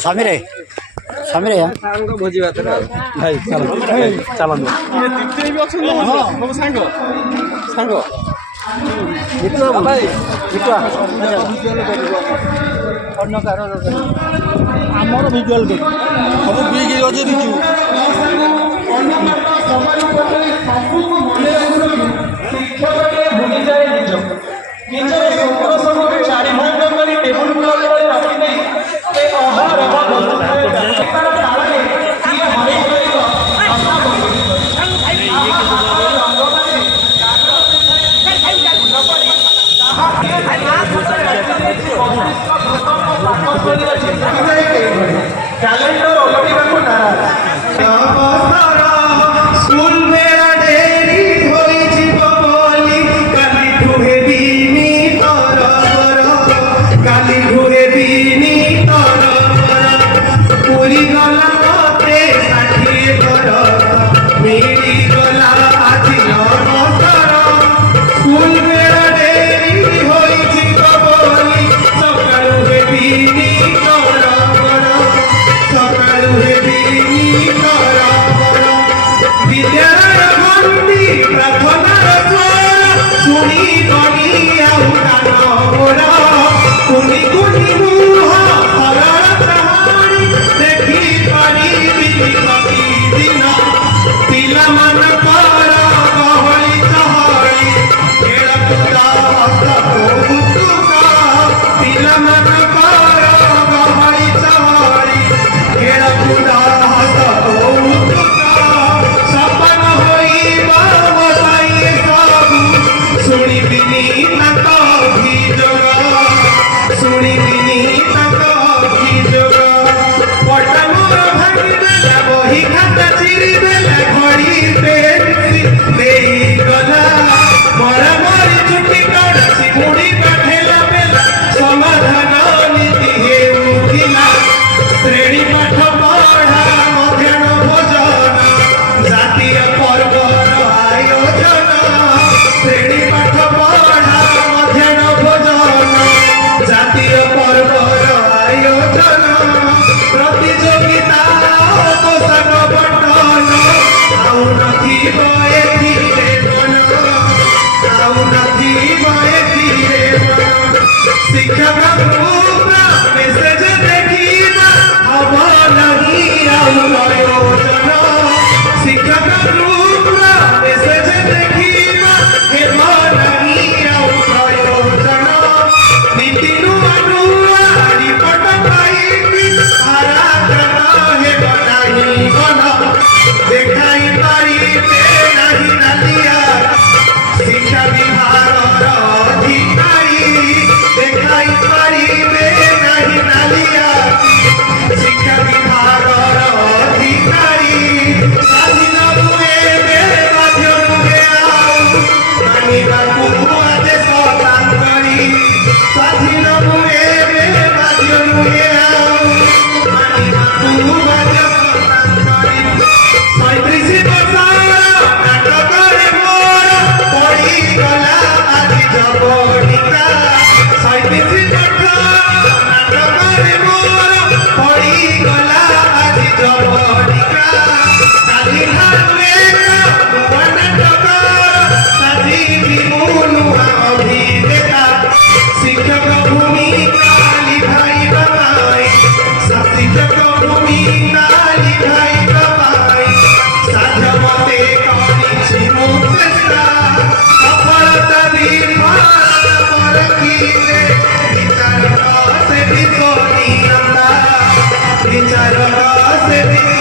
समीरे समीरे भोजी भात भाई चलନ୍ତୁ ସାଙ୍ଗ ସାଙ୍ଗ भाई आमर भिजुआल सब बिग अच्छे दिखु कैलेंडर ऑलरेडी को स्कूल मेरा डेरी होई जीव बोली काली ठुहे बीनी तोर काली ठुहे बीनी तोर पूरी गला मते 60 कर मिली गला आज नमस्कार स्कूल मेरा डेरी होई जीव बोली सकाळु हे बीनी विद्यालय बंदी प्रार्थनार स्वर शुणी गणी आउटानोरा कुनी कुनी मुह सरल कहानी देखी पारिबी प्रतिदिन पिला मानकर गहली चहली खेलकुदा कौतुका पिला मानकर गहली चहली खेलकुदा विचार से